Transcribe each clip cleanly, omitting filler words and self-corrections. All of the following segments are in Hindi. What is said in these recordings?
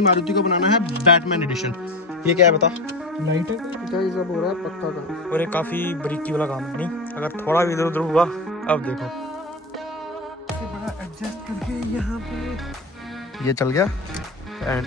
मारुति को बनाना है बैटमैन एडिशन। ये क्या है बता? लाइट है क्या? ये सब हो रहा है पक्का का और ये काफी बारीकी वाला काम है। नहीं अगर थोड़ा भी इधर उधर हुआ, अब देखो बड़ा एडजस्ट करके यहाँ पे ये चल गया। And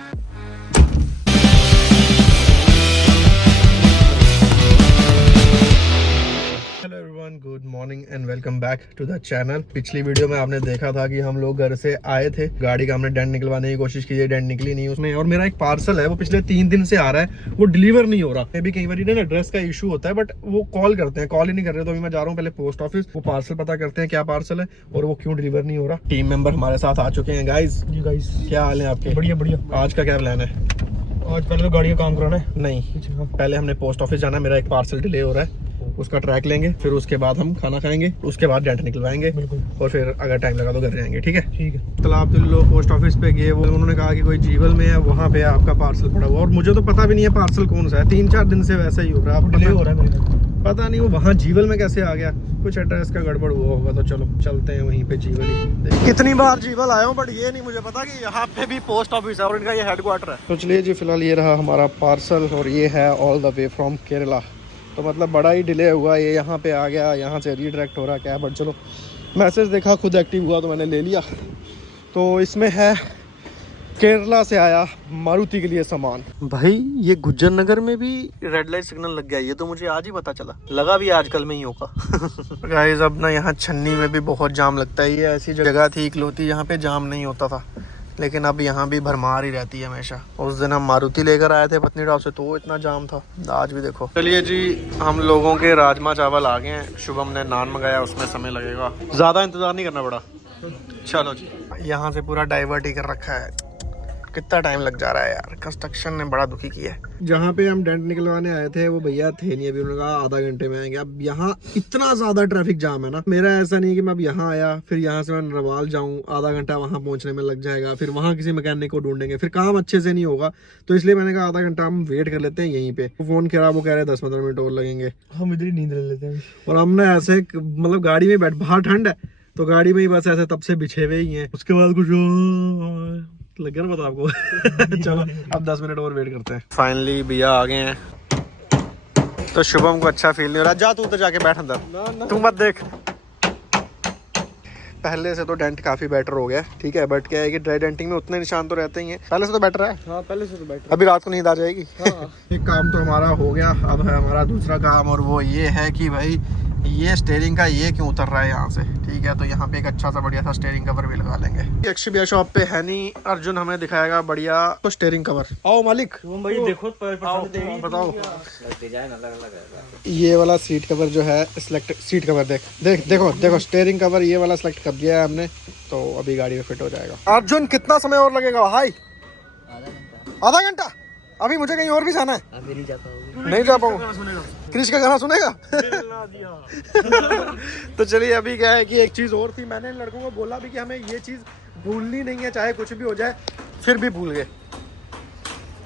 hello everyone, good morning and welcome back to the channel. पिछली वीडियो में आपने देखा था कि हम लोग घर से आए थे, गाड़ी का हमने डेंट निकलवाने की कोशिश की है, डेंट निकली नहीं उसमें। और मेरा एक पार्सल है वो पिछले 3 दिन से आ रहा है, वो डिलीवर नहीं हो रहा। मे भी कई बार ना एड्रेस का इशू होता है, बट वो कॉल करते हैं, कॉल ही नहीं कर रहे। तो अभी मैं जा रहा हूँ पहले पोस्ट ऑफिस, वो पार्सल पता करते हैं क्या पार्सल है और वो क्यों डिलीवर नहीं हो रहा। टीम मेंबर हमारे साथ आ चुके हैं। गाइस क्या हाल है आपके? बढ़िया बढ़िया। आज का क्या प्लान है? आज पहले तो गाड़ी का काम कराना है। नहीं, पहले हमने पोस्ट ऑफिस जाना है, मेरा एक पार्सल डिले हो रहा है, उसका ट्रैक लेंगे, फिर उसके बाद हम खाना खाएंगे, उसके बाद डेंट निकलवाएंगे और फिर अगर टाइम लगा तो घर जाएंगे। ठीक है ठीक है। तालाब दिल्लो पोस्ट ऑफिस पे गए, वो उन्होंने कहा कि कोई जीवल में है, वहाँ पे आपका पार्सल पड़ा हुआ। और मुझे तो पता भी नहीं है पार्सल कौन सा है, 3-4 दिन से वैसा ही हो रहा है। डिले हो रहा है मेरे को। पता नहीं वो वहाँ जीवल में कैसे आ गया, कुछ एड्रेस का गड़बड़ हुआ होगा। तो चलो चलते हैं वहीं पे जीवल ही। कितनी बार जीवल आया हूँ, बट ये नहीं मुझे पता कि यहाँ पे भी पोस्ट ऑफिस है और इनका ये हेडक्वार्टर है। तो चलिए जी, फिलहाल ये रहा हमारा पार्सल और ये है all the way from Kerala. तो मतलब बड़ा ही डिले हुआ, ये यहाँ पे आ गया, यहाँ से रीडायरेक्ट हो रहा क्या है, बट चलो मैसेज देखा, खुद एक्टिव हुआ तो मैंने ले लिया। तो इसमें है केरला से आया मारुति के लिए सामान। भाई ये गुज्जर नगर में भी रेड लाइट सिग्नल लग गया, ये तो मुझे आज ही पता चला, लगा भी आजकल में ही होगा। गाइस अब ना यहाँ छन्नी में भी बहुत जाम लगता है। ये ऐसी जगह थी इकलौती यहाँ पे जाम नहीं होता था, लेकिन अब यहाँ भी भरमार ही रहती है हमेशा। उस दिन हम मारुति लेकर आए थे पत्नीटॉप से, तो इतना जाम था, आज भी देखो। चलिए जी, हम लोगों के राजमा चावल आ गए हैं। शुभम ने नान मंगाया, उसमें समय लगेगा, ज्यादा इंतजार नहीं करना पड़ा। चलो जी, यहाँ से पूरा डाइवर्ट ही कर रखा है, कितना टाइम लग जा रहा है यार, कंस्ट्रक्शन ने बड़ा दुखी किया है। जहाँ पे हम डेंट निकलवाने आए थे वो भैया थे नहीं, अभी उन्होंने कहा आधा घंटे में आएंगे। अब यहाँ इतना ज्यादा ट्रैफिक जाम है ना, मेरा ऐसा नहीं कि मैं अब यहाँ आया फिर यहाँ से मैं नरवाल जाऊँ, आधा घंटा वहाँ पहुँचने में लग जाएगा, फिर वहाँ किसी मैकेनिक को ढूंढेंगे, फिर काम अच्छे से नहीं होगा। तो इसलिए मैंने कहा आधा घंटा हम वेट कर लेते हैं यहीं पे। फोन करा, वो कह रहे 10-15 मिनट और लगेंगे, हम इधर ही नींद ले लेते हैं। और हमने ऐसे मतलब गाड़ी में बैठ, बाहर ठंड है तो गाड़ी में ही बस ऐसे तब से बिछे हुए ही हैं। उसके बाद कुछ लग गया ना पता आपको। चलो अब 10 मिनट और वेट करते हैं। फाइनली भैया आ गए हैं। तो शुभम को अच्छा फील नहीं हो रहा, जा तू उधर जाके बैठ अंदर, तू मत देख। पहले से तो डेंट काफी बेटर हो गया, ठीक है, बट क्या है कि ड्राई डेंटिंग में उतने निशान तो रहते ही हैं। पहले से तो बेटर है। हाँ पहले से तो बेटर। अभी रात को नींद आ जाएगी। हाँ। एक काम तो हमारा हो गया, अब है हमारा दूसरा काम, और वो ये है कि भाई ये स्टीयरिंग का ये क्यों उतर रहा है यहाँ से। ठीक है, तो यहाँ पे एक अच्छा सा बढ़िया सा स्टीयरिंग कवर भी लगा लेंगे। एक्सपीडिया शॉप पे है नहीं, अर्जुन हमें दिखाएगा बढ़िया तो स्टीयरिंग कवर। आओ मालिक, भाई देखो बताओ। ये वाला सीट कवर जो है, सिलेक्ट सीट कवर देखो स्टीयरिंग कवर ये वाला सिलेक्ट कर दिया है हमने, तो अभी गाड़ी में फिट हो जाएगा। अर्जुन कितना समय और लगेगा? हाई आधा घंटा। अभी मुझे कहीं और भी जाना है, अभी नहीं जा पाऊंगा। क्रिश का गाना सुनेगा? तो चलिए, अभी क्या है कि एक चीज और थी, मैंने इन लड़कों को बोला भी कि हमें ये चीज भूलनी नहीं है, चाहे कुछ भी हो जाए। फिर भी भूल गए,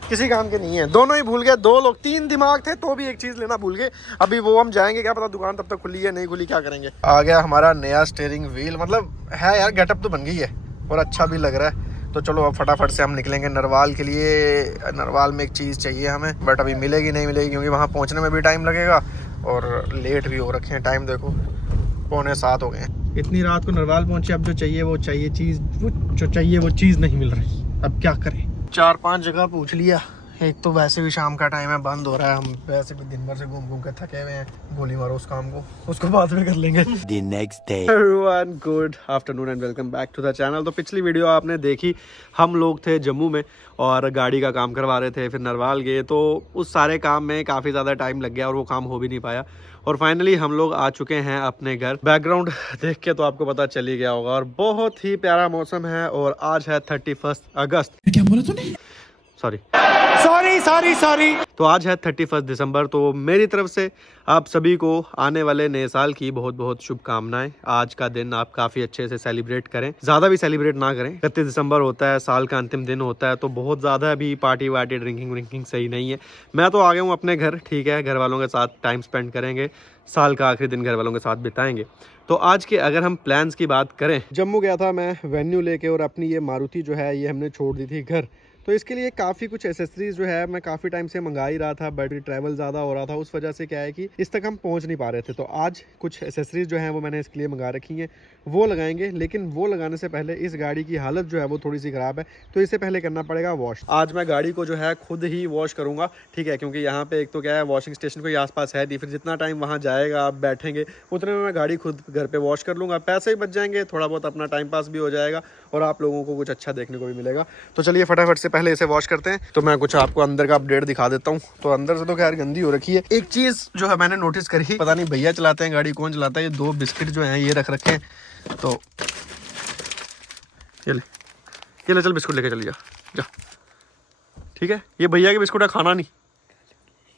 किसी काम के नहीं है, दोनों ही भूल गए। 2 लोग 3 दिमाग थे तो भी एक चीज लेना भूल गए। अभी वो हम जाएंगे, क्या पता दुकान तब तक खुली है नहीं खुली, क्या करेंगे। आ गया हमारा नया स्टीयरिंग व्हील, मतलब है यार, गेटअप तो बन गई है और अच्छा भी लग रहा है। तो चलो अब फटाफट से हम निकलेंगे नरवाल के लिए। नरवाल में एक चीज़ चाहिए हमें, बट अभी मिलेगी नहीं मिलेगी, क्योंकि वहाँ पहुँचने में भी टाइम लगेगा और लेट भी हो रखे हैं। टाइम देखो 6:45 हो गए हैं। इतनी रात को नरवाल पहुँचे, अब जो चाहिए चीज़ नहीं मिल रही। अब क्या करें? 4-5 जगह पूछ लिया, एक तो वैसे भी शाम का टाइम है, बंद हो रहा है। हम वैसे भी दिन भर से घूम के थके हुए हैं, गोली मारो उस काम को, उसको बाद में कर लेंगे। The next day. Everyone, good afternoon and welcome back to the channel। तो पिछली वीडियो आपने देखी, हम लोग थे जम्मू में और गाड़ी का काम करवा रहे थे, फिर नरवाल गए, तो उस सारे काम में काफ़ी ज़्यादा टाइम लग गया और वो काम हो भी नहीं पाया। और फाइनली हम लोग आ चुके हैं अपने घर। बैकग्राउंड देख के तो आपको पता चल ही गया होगा, और बहुत ही प्यारा मौसम है। और आज है 31 अगस्त। क्या बोला तूने? सॉरी। तो आज है 31 दिसंबर। तो मेरी तरफ से आप सभी को आने वाले नए साल की बहुत बहुत शुभकामनाएं। आज का दिन आप काफ़ी अच्छे से सेलिब्रेट करें, ज़्यादा भी सेलिब्रेट ना करें। 31 दिसंबर होता है, साल का अंतिम दिन होता है, तो बहुत ज़्यादा अभी पार्टी वार्टी ड्रिंकिंग सही नहीं है। मैं तो आ गया हूँ अपने घर, ठीक है, घर वालों के साथ टाइम स्पेंड करेंगे, साल का आखिरी दिन घर वालों के साथ बिताएंगे। तो आज के अगर हम प्लान्स की बात करें, जम्मू गया था मैं वेन्यू लेके, और अपनी ये मारुति जो है ये हमने छोड़ दी थी घर। तो इसके लिए काफ़ी कुछ एसेसरीज जो है मैं काफ़ी टाइम से मंगा ही रहा था, बट ट्रैवल ज़्यादा हो रहा था, उस वजह से क्या है कि इस तक हम पहुंच नहीं पा रहे थे। तो आज कुछ एसेसरीज जो हैं वो मैंने इसके लिए मंगा रखी हैं, वो लगाएंगे। लेकिन वो लगाने से पहले इस गाड़ी की हालत जो है वो थोड़ी सी ख़राब है, तो इससे पहले करना पड़ेगा वॉश। आज मैं गाड़ी को जो है खुद ही वॉश करूँगा, ठीक है, क्योंकि यहाँ पे एक तो क्या है वॉशिंग स्टेशन कोई आसपास है नहीं, फिर जितना टाइम वहाँ जाएगा आप बैठेंगे उतने में मैं गाड़ी खुद घर पे वॉश कर लूँगा, पैसे ही बच जाएंगे, थोड़ा बहुत अपना टाइम पास भी हो जाएगा और आप लोगों को कुछ अच्छा देखने को भी मिलेगा। तो चलिए फटाफट से पहले इसे वॉश करते हैं। तो मैं कुछ आपको अंदर का अपडेट दिखा देता हूँ। तो अंदर से तो खैर गंदी हो रखी है। एक चीज़ जो है मैंने नोटिस करी, पता नहीं भैया चलाते हैं गाड़ी कौन चलाता है, ये 2 बिस्किट जो हैं ये रख रखे हैं। तो ये ले चल बिस्कुट लेके चलिए जा, ठीक है, ये भैया के बिस्कुट है, खाना नहीं।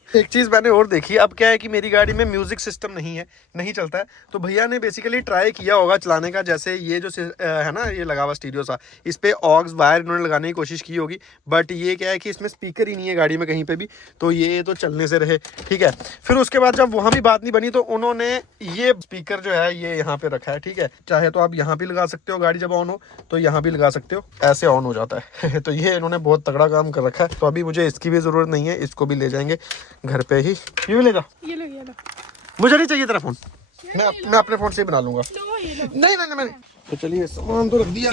एक चीज़ मैंने और देखी, अब क्या है कि मेरी गाड़ी में म्यूज़िक सिस्टम नहीं चलता है, तो भैया ने बेसिकली ट्राई किया होगा चलाने का। जैसे ये जो है ना, ये लगा हुआ स्टीरियो सा, इस पर ऑक्स वायर इन्होंने लगाने की कोशिश की होगी, बट ये क्या है कि इसमें स्पीकर ही नहीं है गाड़ी में कहीं पे भी, तो ये तो चलने से रहे, ठीक है। फिर उसके बाद जब वहाँ भी बात नहीं बनी तो उन्होंने ये स्पीकर जो है ये यहाँ पे रखा है, ठीक है। चाहे तो आप यहाँ भी लगा सकते हो, गाड़ी जब ऑन हो तो यहाँ भी लगा सकते हो, ऐसे ऑन हो जाता है। तो ये इन्होंने बहुत तगड़ा काम कर रखा है। तो अभी मुझे इसकी भी ज़रूरत नहीं है, इसको भी ले जाएंगे घर पे ही। ये भी ले जा, ये लो। मुझे नहीं चाहिए तेरा फोन, मैं अपने फोन से ही बना लूंगा। नहीं मैंने तो चलिए सामान तो रख दिया।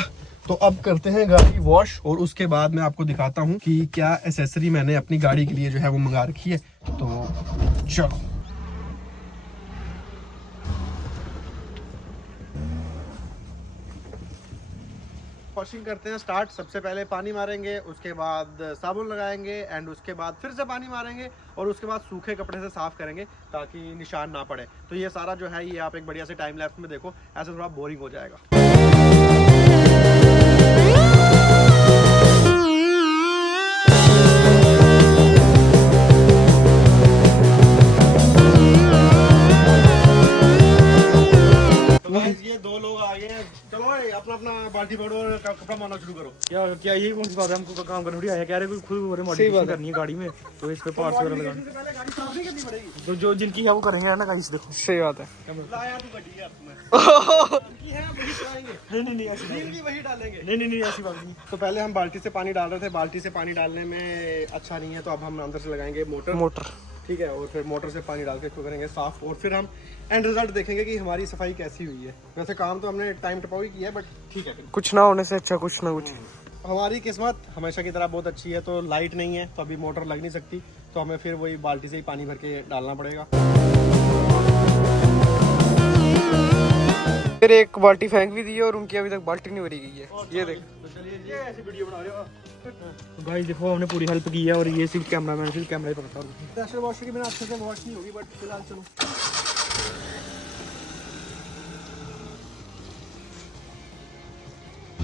तो अब करते हैं गाड़ी वॉश और उसके बाद मैं आपको दिखाता हूँ कि क्या एसेसरी मैंने अपनी गाड़ी के लिए जो है वो मंगा रखी है। तो चलो वॉशिंग करते हैं स्टार्ट। सबसे पहले पानी मारेंगे, उसके बाद साबुन लगाएंगे एंड उसके बाद फिर से पानी मारेंगे और उसके बाद सूखे कपड़े से साफ करेंगे ताकि निशान ना पड़े। तो ये सारा जो है ये आप एक बढ़िया से टाइम लैप्स में देखो, ऐसे थोड़ा बोरिंग हो जाएगा। ये 2 लोग आ गए हैं, चलो अपना बाल्टी भरो और कपड़ा मारना शुरू करो। क्या ये कौन सी बात है, हमको काम करने थोड़ी आया, कह रहे खुद मॉडिफिकेशन करनी है गाड़ी में, तो इस पे पार्ट्स वगैरह लगाने, पहले गाड़ी साफ नहीं करनी पड़ेगी, तो जो जिनकी है वो करेंगे ना गाइस। देखो सही बात है। लाया तू गड्डी है तुम्हें है वही चलाएंगे, नहीं ऐसी बात की वही डालेंगे। नहीं ऐसी बात नहीं। तो पहले हम बाल्टी से पानी डाल रहे थे, बाल्टी से पानी डालने में अच्छा नहीं है, तो अब हम अंदर से लगाएंगे मोटर, ठीक है, और फिर मोटर से पानी डाल के इसको करेंगे साफ और फिर हम एंड रिजल्ट देखेंगे कि हमारी सफाई कैसी हुई है। वैसे काम तो हमने टाइम टपाओ ही किया है, बट ठीक है, कुछ ना होने से अच्छा कुछ ना कुछ। हमारी किस्मत हमेशा की तरह बहुत अच्छी है। तो लाइट नहीं है तो अभी मोटर लग नहीं सकती, तो हमें फिर वही बाल्टी से ही पानी भर के डालना पड़ेगा। फिर एक बाल्टी फेंक भी दी है और उनकी अभी तक बाल्टी नहीं भरी गई है। ये देख, तो चलिए जी ऐसी वीडियो बना रहे हो। तो गाइस देखो हमने पूरी हेल्प की है और ये सिर्फ कैमरा ही पकड़ता है। प्रेशर वॉशर के बिना अच्छे से वॉश नहीं होगी, बट फिलहाल चलो।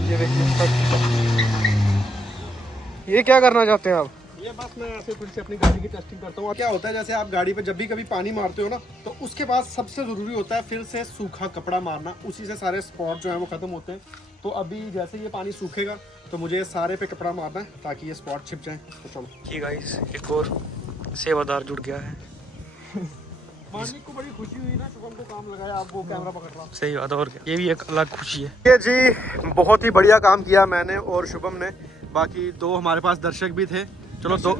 ये देखिए, ये क्या करना चाहते हैं आप? ये बस मैं ऐसे थोड़ी सी अपनी गाड़ी की टेस्टिंग करता हूँ। क्या होता है जैसे आप गाड़ी पे जब भी कभी पानी मारते हो ना, तो उसके बाद सबसे ज़रूरी होता है फिर से सूखा कपड़ा मारना, उसी से सारे स्पॉट जो है वो ख़त्म होते हैं। तो अभी जैसे ये पानी सूखेगा तो मुझे सारे पे कपड़ा मारना है ताकि ये स्पॉट छिप जाए। तो चलो ये गाइस एक और सेवादार जुड़ गया है। मालिक को बड़ी खुशी हुई ना, शुभम को काम लगाया, आप वो कैमरा पकड़ रहा। सही बात है, और क्या, ये भी एक अलग खुशी है। ये जी बहुत ही बढ़िया काम किया मैंने और शुभम ने। बाकी 2 हमारे पास दर्शक भी थे। चलो दो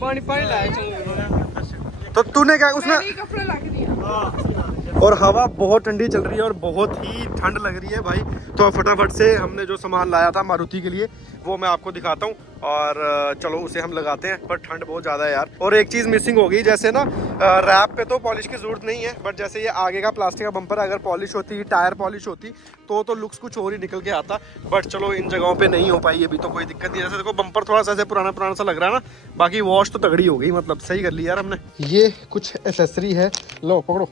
पानी लाया चलो। तो तूने क्या उसने कपड़ा ला के दिया। और हवा बहुत ठंडी चल रही है और बहुत ही ठंड लग रही है भाई। तो फटाफट से हमने जो सामान लाया था मारुति के लिए वो मैं आपको दिखाता हूँ और चलो उसे हम लगाते हैं। पर ठंड बहुत ज़्यादा है यार। और एक चीज़ मिसिंग हो गई, जैसे ना रैप पे तो पॉलिश की ज़रूरत नहीं है, बट जैसे ये आगे का प्लास्टिक का बम्पर अगर पॉलिश होती, टायर पॉलिश होती तो लुक्स कुछ और ही निकल के आता। बट चलो इन जगहों पे नहीं हो पाई अभी, तो कोई दिक्कत नहीं है। जैसे देखो बम्पर थोड़ा सा ऐसे पुराना सा लग रहा है ना, बाकी वॉश तो तगड़ी हो गई, मतलब सही कर ली यार हमने। ये कुछ एसेसरी है, लो पकड़ो।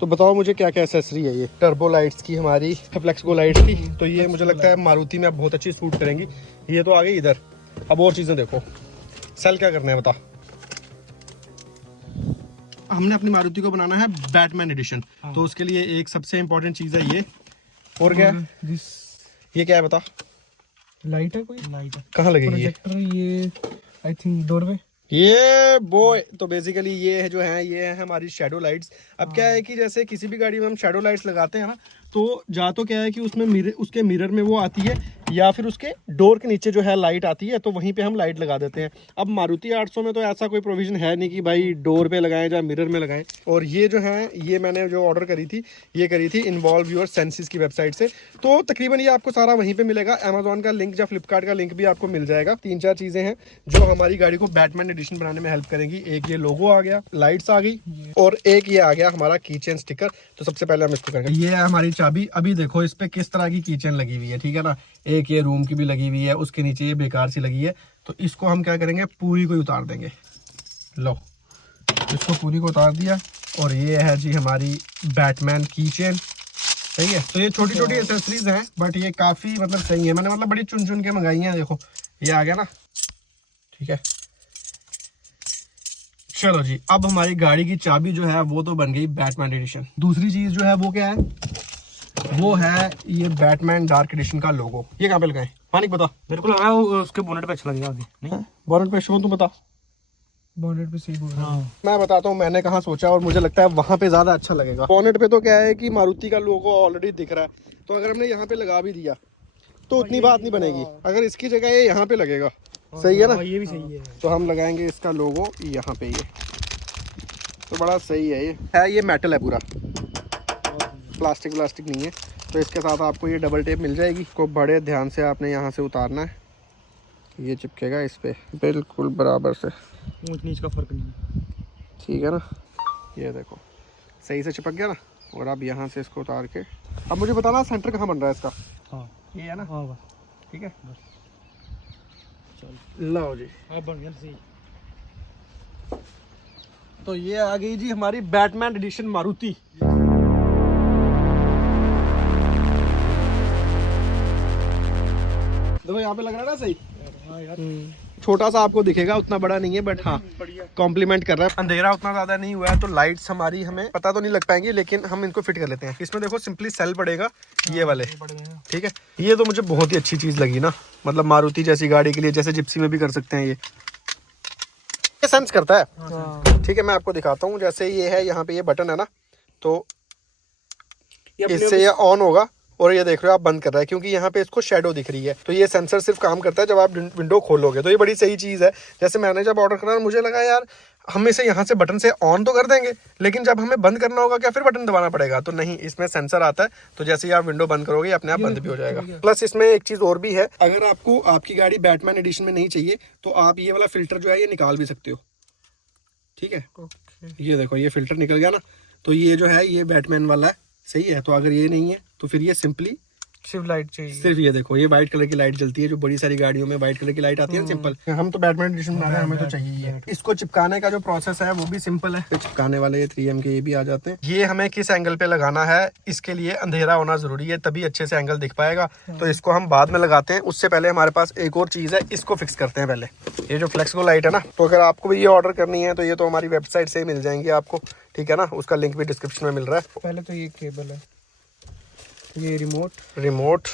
तो बताओ मुझे क्या क्या एसेसरी है। ये टर्बो लाइट्स की, हमारी फ्लेक्सगो लाइट्स की, तो ये मुझे लगता है मारुति में अब बहुत अच्छी सूट करेंगी। ये तो आ गई इधर। अब और चीज़ें देखो, सेल क्या करने हैं बता। हमने अपनी मारुति को बनाना है बैटमैन एडिशन, तो उसके लिए एक सबसे इम्पोर्टेंट चीज़ है ये। और क्या है? ये क्या है बता। लाइट है, कोई लाइट है। कहाँ लगेगी ये? प्रोजेक्टर, ये आई थिंक डोर में। ये वो तो बेसिकली ये है जो है, ये है हमारी शेडो लाइट्स। अब क्या है कि जैसे किसी भी गाड़ी में हम शेडो लाइट्स लगाते हैं ना, तो या तो क्या है कि उसमें उसके मिरर में वो आती है, या फिर उसके डोर के नीचे जो है लाइट आती है, तो वहीं पे हम लाइट लगा देते हैं। अब मारुति 800 में तो ऐसा कोई प्रोविजन है नहीं कि भाई डोर पे लगाएं या मिरर में लगाएं। और ये जो है, ये मैंने जो ऑर्डर करी थी, ये करी थी इन्वॉल्व योर सेंसेस की वेबसाइट से। तो तकरीबन ये आपको सारा वहीं पे मिलेगा। अमेजोन का लिंक या फ्लिपकार्ट का लिंक भी आपको मिल जाएगा। 3-4 चीजें हैं जो हमारी गाड़ी को बैटमैन एडिशन बनाने में हेल्प करेंगी। एक ये लोगो आ गया, लाइट्स आ गई, और एक ये आ गया हमारा कीचेन स्टिकर। तो सबसे पहले हम इसको करेंगे। ये है हमारी चाबी। अभी देखो इस पे किस तरह की कीचेन लगी हुई है, ठीक है ना। एक ये रूम की भी लगी हुई है, उसके नीचे ये बेकार सी लगी है। तो इसको हम क्या करेंगे, पूरी को उतार देंगे। लो, इसको पूरी को उतार दिया। और ये है जी हमारी बैटमैन कीचेन, सही है। तो ये छोटी छोटी एक्सेसरीज हैं, बट ये काफी मतलब सही है। मैंने मतलब बड़ी चुन चुन के मंगाई हैं। देखो ये आ गया ना, ठीक है। चलो जी, अब हमारी गाड़ी की चाबी जो है वो तो बन गई बैटमैन एडिशन। दूसरी चीज जो है वो क्या है, वो है ये बैटमैन डार्क एडिशन का लोगो। ये कहाँ पे लगाए, मानिक बता। मेरे को लगा उसके बोनेट पे अच्छा लगेगा आगे। नहीं बोनेट पे शो, तुम बता। बॉनेट पे सही बोल रहा हूँ। मैं बताता हूँ मैंने कहाँ सोचा, और मुझे लगता है वहां पे ज्यादा अच्छा लगेगा। बोनेट पे तो क्या है कि मारुति का लोगो ऑलरेडी दिख रहा है, तो अगर हमने यहाँ पे लगा भी दिया तो उतनी बात नहीं बनेगी। अगर इसकी जगह ये यहाँ पे लगेगा, सही है ना। ये भी सही है। तो हम लगाएंगे इसका लोगो यहाँ पे, ये तो बड़ा सही है। ये मेटल है पूरा, प्लास्टिक नहीं है। तो इसके साथ आपको ये डबल टेप मिल जाएगी। को बड़े ध्यान से आपने यहाँ से उतारना है, ये चिपकेगा इस पे बिल्कुल बराबर से, ऊंच नीच का फर्क नहीं, ठीक है ना। ये देखो सही से चिपक गया ना। और अब यहाँ से इसको उतार के, अब मुझे बताना सेंटर कहाँ बन रहा है इसका। हाँ ये है ना, हाँ ठीक है। चल लो जी, अब बन गया सही। तो ये आ गई जी हमारी बैटमैन एडिशन मारुति। देखो यहाँ पे लग रहा है ना सही। हाँ यार, छोटा सा आपको दिखेगा, उतना बड़ा नहीं है, बट हाँ कॉम्प्लीमेंट कर रहा है। अंधेरा उतना ज्यादा नहीं हुआ है, तो लाइट्स हमारी हमें पता तो नहीं लग पाएंगी, लेकिन हम इनको फिट कर लेते हैं। इसमें देखो सिंपली सेल पड़ेगा, ये वाले, ठीक है। ये तो मुझे बहुत ही अच्छी चीज लगी ना, मतलब मारुति जैसी गाड़ी के लिए, जैसे जिप्सी में भी कर सकते हैं। ये सेंस करता है, ठीक है। मैं आपको दिखाता हूँ। जैसे ये है, यहाँ पे ये बटन है ना, तो इससे ये ऑन होगा, और ये देख रहे हो आप बंद कर रहा है, क्योंकि यहाँ पे इसको शेडो दिख रही है। तो ये सेंसर सिर्फ काम करता है जब आप विंडो खोलोगे। तो ये बड़ी सही चीज है। जैसे मैंने जब ऑर्डर करा, मुझे लगा यार हम इसे यहाँ से बटन से ऑन तो कर देंगे, लेकिन जब हमें बंद करना होगा क्या फिर बटन दबाना पड़ेगा। तो नहीं, इसमें सेंसर आता है, तो जैसे ही आप विंडो बंद करोगे अपने आप बंद भी हो जाएगा। प्लस इसमें एक चीज और भी है, अगर आपको आपकी गाड़ी बैटमैन एडिशन में नहीं चाहिए तो आप ये वाला फिल्टर जो है ये निकाल भी सकते हो, ठीक है। ये देखो ये फिल्टर निकल गया ना, तो ये जो है ये बैटमैन वाला है, सही है। तो अगर ये नहीं है तो फिर ये सिंपली सिर्फ लाइट चाहिए। सिर्फ ये देखो, ये व्हाइट कलर की लाइट जलती है, जो बड़ी सारी गाड़ियों में व्हाइट कलर की लाइट आती है सिंपल। हम तो बैटमैन एडिशन बना रहे हैं, हमें तो चाहिए ही है। इसको चिपकाने का जो प्रोसेस है वो भी सिंपल है। चिपकाने वाले ये 3M के ये भी आ जाते हैं। ये हमें किस एंगल पे लगाना है, इसके लिए अंधेरा होना जरूरी है, तभी अच्छे से एंगल दिख पाएगा। तो इसको हम बाद में लगाते हैं। उससे पहले हमारे पास एक और चीज है, इसको फिक्स करते हैं पहले। ये जो फ्लेक्सिबल लाइट है ना, तो अगर आपको भी ये ऑर्डर करनी है तो ये तो हमारी वेबसाइट से ही मिल जाएंगी आपको, ठीक है ना। उसका लिंक भी डिस्क्रिप्शन में मिल रहा है। पहले तो ये केबल है, ये रिमोट,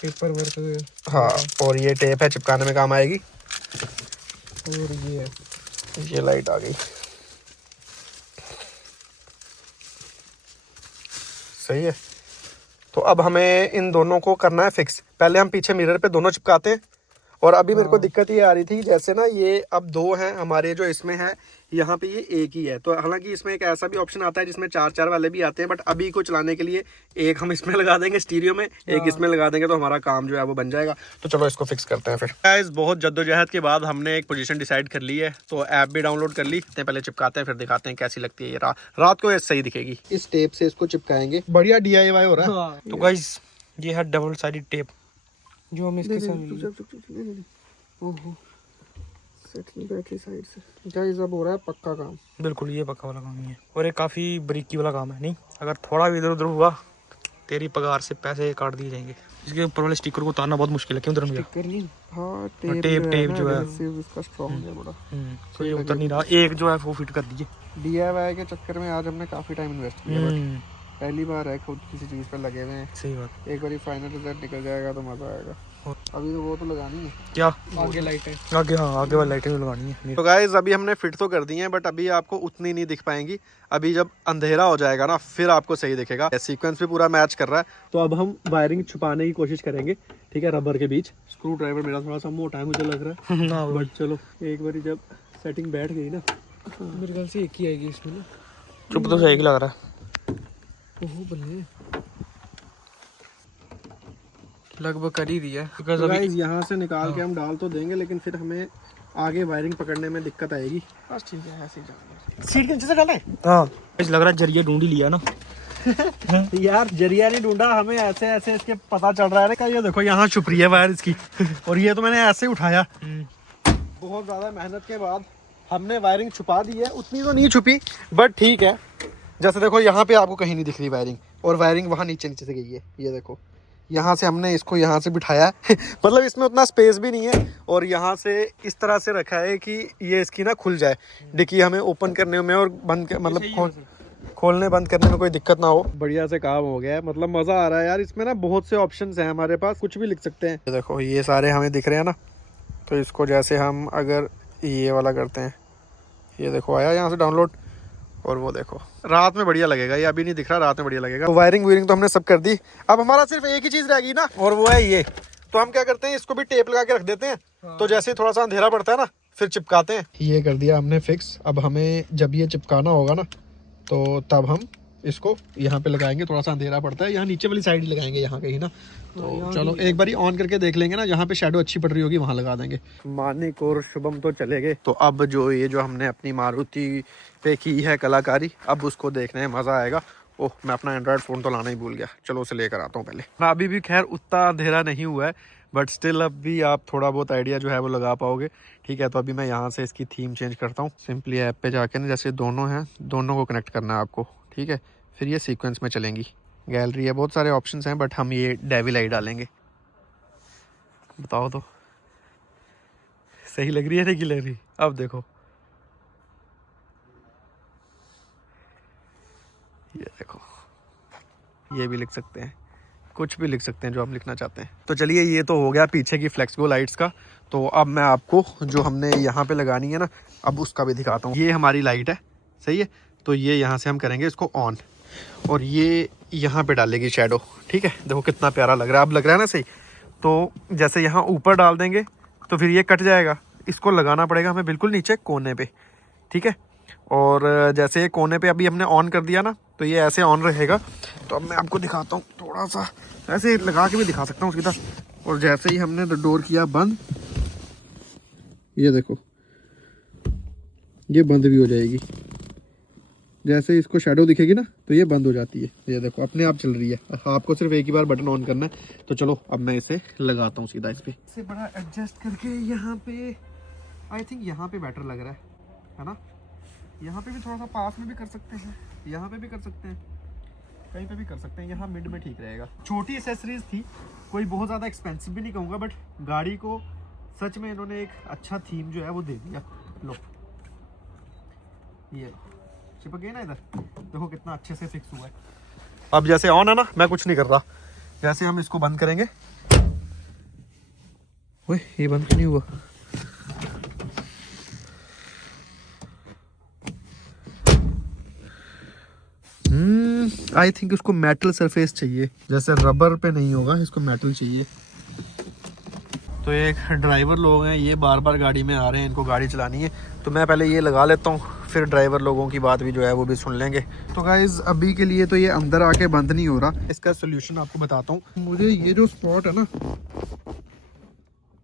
पेपर वर्क, हाँ, और ये टेप है, चिपकाने में काम आएगी। और ये लाइट आ गई, सही है। तो अब हमें इन दोनों को करना है फिक्स। पहले हम पीछे मिरर पे दोनों चिपकाते हैं। और अभी मेरे को दिक्कत ये आ रही थी, जैसे ना ये अब 2 हैं हमारे, जो इसमें है यहाँ पे ये एक ही है। तो हालांकि इसमें एक ऐसा भी ऑप्शन आता है जिसमें 4-4 वाले भी आते हैं, बट अभी को चलाने के लिए एक हम इसमें लगा देंगे स्टीरियो में, एक इसमें लगा देंगे, तो हमारा काम जो है वो बन जाएगा। तो चलो इसको फिक्स करते हैं फिर। गाइस, बहुत जद्दोजहद के बाद हमने एक पोजीशन डिसाइड कर ली है, तो ऐप भी डाउनलोड कर ली। पहले चिपकाते हैं, फिर दिखाते हैं कैसी लगती है ये। रात को ये सही दिखेगी। इस टेप से इसको चिपकाएंगे, बढ़िया DIY हो रहा है। तो गाइस ये है डबल साइडेड टेप जो हम इसके साथ बैटरी साइड से गाइस अब हो रहा है पक्का काम। बिल्कुल ये पक्का वाला काम ही है, और ये काफ़ी बारीकी वाला काम है। नहीं, अगर थोड़ा भी इधर उधर हुआ तेरी पगार से पैसे काट दिए जाएंगे। इसके ऊपर वाले स्टिकर को उतारना बहुत मुश्किल है। क्यों उतर स्टिकर नहीं, हाँ टेप जो है इसका स्ट्रॉन्ग है बड़ा, तो ये उतर नहीं रहा। एक जो है वो फिट कर दीजिए। DIY के चक्कर में आज हमने काफी टाइम इन्वेस्ट किया, बट पहली बार है खुद किसी चीज पर लगे हुए हैं। सही बात। एक बार फाइनल रिजल्ट निकल जाएगा तो मजा आएगा। अभी तो वो तो लगानी है क्या आगे लाइट है। आगे, हाँ आगे वाली लाइटें भी लगानी है। तो गाइस अभी हमने फिट तो कर दी हैं, बट अभी आपको उतनी नहीं दिख पाएंगी। अभी जब अंधेरा हो जाएगा ना फिर आपको सही दिखेगा। सीक्वेंस भी पूरा मैच कर रहा है। तो अब हम वायरिंग छुपाने की कोशिश करेंगे, ठीक है, रबर के बीच। स्क्रू ड्राइवर मेरा थोड़ा सा मोटा है मुझे लग रहा है ना बट चलो एक बार जब सेटिंग बैठ गई ना, मेरे ख्याल से एक ही आएगी इसमें ना। चुप तो सही लग रहा है। ओहो बल्ले, लगभग कर ही दिया है। तो गाइस यहाँ से निकाल के हम डाल तो देंगे, लेकिन फिर हमें आगे वायरिंग पकड़ने में दिक्कत आएगी। बस ठीक है, ऐसे ही जाना। सीट के नीचे से डालें। हाँ लग रहा है जरिए ढूंढ ही लिया ना। यार जरिया नहीं ढूंढा, हमें ऐसे ऐसे इसके पता चल रहा है ना। ये देखो यहाँ छुप रही है वायर इसकी और ये तो मैंने ऐसे उठाया। बहुत ज़्यादा मेहनत के बाद हमने वायरिंग छुपा दी है। उतनी तो नहीं छुपी बट ठीक है। जैसे देखो यहाँ पे आपको कहीं नहीं दिख रही वायरिंग, और वायरिंग वहाँ नीचे नीचे से गई है। ये देखो यहाँ से हमने इसको यहाँ से बिठाया है मतलब इसमें उतना स्पेस भी नहीं है, और यहाँ से इस तरह से रखा है कि ये इसकी ना खुल जाए डिक्की, हमें ओपन करने में और बंद मतलब खोलने बंद करने में कोई दिक्कत ना हो। बढ़िया से काम हो गया है, मतलब मज़ा आ रहा है यार। इसमें ना बहुत से ऑप्शंस हैं हमारे पास, कुछ भी लिख सकते हैं। देखो ये सारे हमें दिख रहे हैं ना, तो इसको जैसे हम अगर ये वाला करते हैं, ये देखो आया यहाँ से डाउनलोड, और वो देखो रात में बढ़िया लगेगा। ये अभी नहीं दिख रहा, रात में बढ़िया लगेगा। तो वायरिंग तो हमने सब कर दी। अब हमारा सिर्फ एक ही चीज़ रह गई ना, और वो है ये। तो हम क्या करते हैं, इसको भी टेप लगा के रख देते हैं। तो जैसे थोड़ा सा अंधेरा पड़ता है ना फिर चिपकाते हैं। ये कर दिया हमने फिक्स। अब हमें जब ये चिपकाना होगा ना तो तब हम इसको यहाँ पे लगाएंगे। थोड़ा सा अंधेरा पड़ता है, यहाँ नीचे वाली साइड ही लगाएंगे, यहाँ कहीं ना। तो चलो एक बार ऑन करके देख लेंगे ना, जहाँ पे शैडो अच्छी पड़ रही होगी वहाँ लगा देंगे। मानिक और शुभम तो चले गए। तो अब जो हमने अपनी मारुति पे की है कलाकारी, अब उसको देखने में मज़ा आएगा। ओह मैं अपना एंड्रॉयड फ़ोन तो लाना ही भूल गया, चलो उसे लेकर आता हूँ पहले। अभी भी खैर उतना अंधेरा नहीं हुआ है, बट स्टिल अब भी आप थोड़ा बहुत आइडिया जो है वो लगा पाओगे, ठीक है। तो अभी मैं यहाँ से इसकी थीम चेंज करता हूँ। सिंपली ऐप पे जाके ना, जैसे दोनों हैं दोनों को कनेक्ट करना है आपको, ठीक है। फिर ये सीक्वेंस में चलेंगी। गैलरी है, बहुत सारे ऑप्शंस हैं, बट हम ये डेविल आई डालेंगे। बताओ तो सही लग रही है नहीं लग रही? अब देखो ये देखो, ये भी लिख सकते हैं, कुछ भी लिख सकते हैं जो आप लिखना चाहते हैं। तो चलिए ये तो हो गया पीछे की फ्लेक्सिबल लाइट्स का। तो अब मैं आपको जो हमने यहाँ पे लगानी है ना, अब उसका भी दिखाता हूँ। ये हमारी लाइट है, सही है। तो ये यहाँ से हम करेंगे इसको ऑन, और ये यहाँ पे डालेगी शैडो, ठीक है। देखो कितना प्यारा लग रहा है, अब लग रहा है ना सही। तो जैसे यहाँ ऊपर डाल देंगे तो फिर ये कट जाएगा, इसको लगाना पड़ेगा हमें बिल्कुल नीचे कोने पे, ठीक है। और जैसे ये कोने पे अभी हमने ऑन कर दिया ना, तो ये ऐसे ऑन रहेगा। तो अब मैं आपको दिखाता हूँ, थोड़ा सा ऐसे लगा के भी दिखा सकता हूँ उसकी तरह। और जैसे ही हमने डोर किया बंद, ये देखो ये बंद भी हो जाएगी। जैसे इसको शैडो दिखेगी ना तो ये बंद हो जाती है। ये देखो अपने आप चल रही है। आपको सिर्फ एक ही बार बटन ऑन करना है। तो चलो अब मैं इसे लगाता हूँ सीधा इस पे। इससे बड़ा एडजस्ट करके यहाँ पे, आई थिंक यहाँ पे बेटर लग रहा है ना। यहाँ पे भी थोड़ा सा पास में भी कर सकते हैं, यहाँ पे भी कर सकते हैं, कहीं पे भी कर सकते हैं। यहाँ मिड में ठीक रहेगा। छोटी एसेसरीज थी, कोई बहुत ज़्यादा एक्सपेंसिव भी नहीं कहूँगा, बट गाड़ी को सच में इन्होंने एक अच्छा थीम जो है वो दे दिया। लो ये चिपक गई ना इधर, देखो कितना अच्छे से फिक्स हुआ है। अब जैसे ऑन है ना, मैं कुछ नहीं कर रहा। जैसे हम इसको बंद करेंगे, ओए ये बंद क्यों नहीं हुआ? आई थिंक इसको मेटल सरफेस चाहिए, जैसे रबर पे नहीं होगा, इसको मेटल चाहिए। तो एक ड्राइवर लोग हैं, ये बार बार गाड़ी में आ रहे हैं, इनको गाड़ी चलानी है। तो मैं पहले ये लगा लेता हूँ, फिर ड्राइवर लोगों की बात भी जो है वो भी सुन लेंगे। तो गाइज अभी के लिए तो ये अंदर आके बंद नहीं हो रहा। इसका सोल्यूशन आपको बताता हूँ। मुझे ये जो स्पॉट है ना,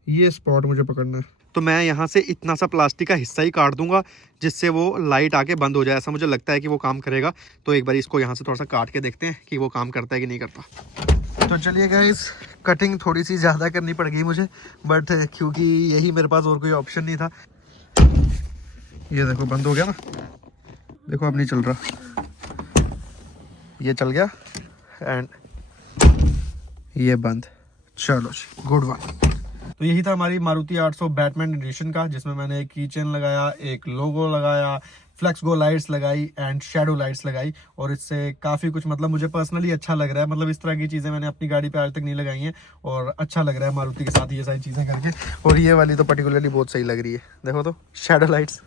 ये स्पॉट मुझे पकड़ना है। तो मैं यहाँ से इतना सा प्लास्टिक का हिस्सा ही काट दूंगा, जिससे वो लाइट आके बंद हो जाए। ऐसा मुझे लगता है कि वो काम करेगा। तो एक बार इसको यहाँ से थोड़ा सा काट के देखते हैं कि वो काम करता है कि नहीं करता। तो चलिए गाइस, कटिंग थोड़ी सी ज़्यादा करनी पड़ गई मुझे, बट क्योंकि यही मेरे पास और कोई ऑप्शन नहीं था। ये देखो बंद हो गया ना, देखो अब नहीं चल रहा, ये चल गया एंड ये बंद। चलो जी, गुड वन। तो यही था हमारी मारुति 800 बैटमैन एडिशन का, जिसमें मैंने एक की चेन लगाया, एक लोगो लगाया, फ्लेक्स गो लाइट्स लगाई एंड शेडो लाइट्स लगाई, और इससे काफ़ी कुछ मतलब मुझे पर्सनली अच्छा लग रहा है। मतलब इस तरह की चीज़ें मैंने अपनी गाड़ी पे आज तक नहीं लगाई हैं और अच्छा लग रहा है मारुति के साथ ये सारी चीज़ें करके। और ये वाली तो पर्टिकुलरली बहुत सही लग रही है, देखो तो शेडो लाइट्स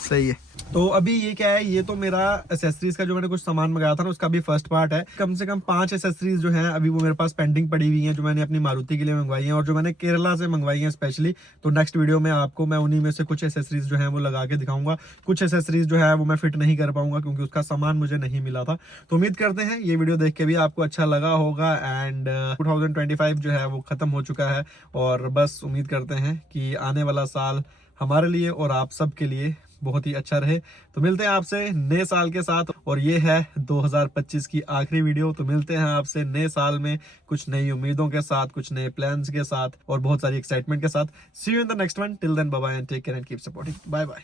सही है। तो अभी ये क्या है, ये तो मेरा एसेसरीज का जो मैंने कुछ सामान मंगाया था ना उसका भी फर्स्ट पार्ट है। कम से कम 5 एसेसरीज जो हैं अभी वो मेरे पास पेंडिंग पड़ी हुई हैं, जो मैंने अपनी मारुति के लिए मंगवाई हैं और जो मैंने केरला से मंगवाई हैं स्पेशली। तो नेक्स्ट वीडियो में आपको मैं उन्हीं में से कुछ एसेसरीज जो है वो लगा के दिखाऊंगा। कुछ एसेसरीज जो है वो मैं फिट नहीं कर पाऊंगा क्योंकि उसका सामान मुझे नहीं मिला था। तो उम्मीद करते हैं ये वीडियो देख के भी आपको अच्छा लगा होगा। एंड 2025 जो है वो खत्म हो चुका है और बस उम्मीद करते हैं कि आने वाला साल हमारे लिए और आप सब के लिए बहुत ही अच्छा रहे। तो मिलते हैं आपसे नए साल के साथ, और ये है 2025 की आखिरी वीडियो। तो मिलते हैं आपसे नए साल में कुछ नई उम्मीदों के साथ, कुछ नए प्लान्स के साथ और बहुत सारी एक्साइटमेंट के साथ। See you in the next one, till then bye bye and take care and keep supporting, bye bye.